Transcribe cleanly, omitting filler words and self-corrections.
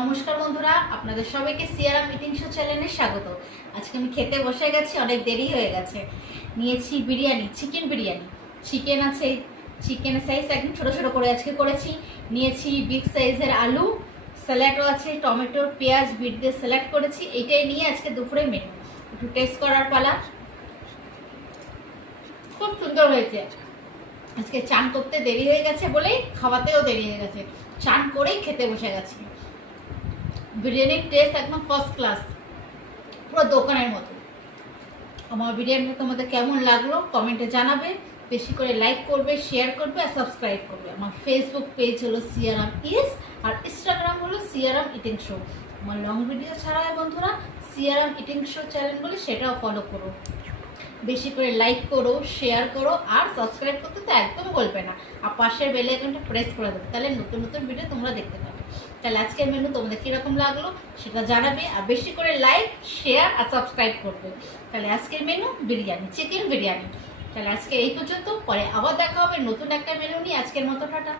নমস্কার বন্ধুরা, আপনাদের সবাইকে সিয়ারাম ইটিং শো চ্যানেলে স্বাগত। আজকে আমি খেতে বসে গেছি, অনেক দেরি হয়ে গেছে। নিয়েছি বিরিয়ানি, চিকেন বিরিয়ানি। চিকেন আছে, চিকেনের সাইজ একদম ছোটো ছোটো করে আজকে করেছি। নিয়েছি বিগ সাইজের আলু, স্যালাডও আছে, টমেটো পেঁয়াজ বিট দিয়ে স্যালাড করেছি। এইটাই নিয়ে আজকে দুপুরে মেনু। একটু টেস্ট করার পালা। খুব সুন্দর হয়েছে। আজকে চান করতে দেরি হয়ে গেছে বলেই খাওয়াতেও দেরি হয়ে গেছে। চান করেই খেতে বসে গেছি। বিরিয়ানির টেস্ট একদম ফার্স্ট ক্লাস, পুরো দোকানের মতো। আমার বিরিয়ানি তোমাদের কেমন লাগলো কমেন্টে জানাবে। বেশি করে লাইক করবে, শেয়ার করবে আর সাবস্ক্রাইব করবে। আমার ফেসবুক পেজ হলো সিয়ারাম ইস, আর ইনস্টাগ্রাম হলো সিয়ারাম ইটিং শো। আমার লং ভিডিও ছাড়া হয় বন্ধুরা, সিয়ারাম ইটিং শো চ্যানেল বলে সেটাও ফলো করো। বেশি করে লাইক করো, শেয়ার করো আর সাবস্ক্রাইব করতে তো একদম বলবে না। আর পাশের বেল আইকনটা প্রেস করে দেবে, তাহলে নতুন নতুন ভিডিও তোমরা দেখতে পাবে। তাহলে আজকের মেনু তোমাদের কীরকম লাগলো সেটা জানাবে, আর বেশি করে লাইক শেয়ার আর সাবস্ক্রাইব করবে। তাহলে আজকের মেনু বিরিয়ানি, চিকেন বিরিয়ানি। তাহলে আজকে এই পর্যন্ত, পরে আবার দেখা হবে নতুন একটা মেনু নিয়ে। আজকের মতো টাটা।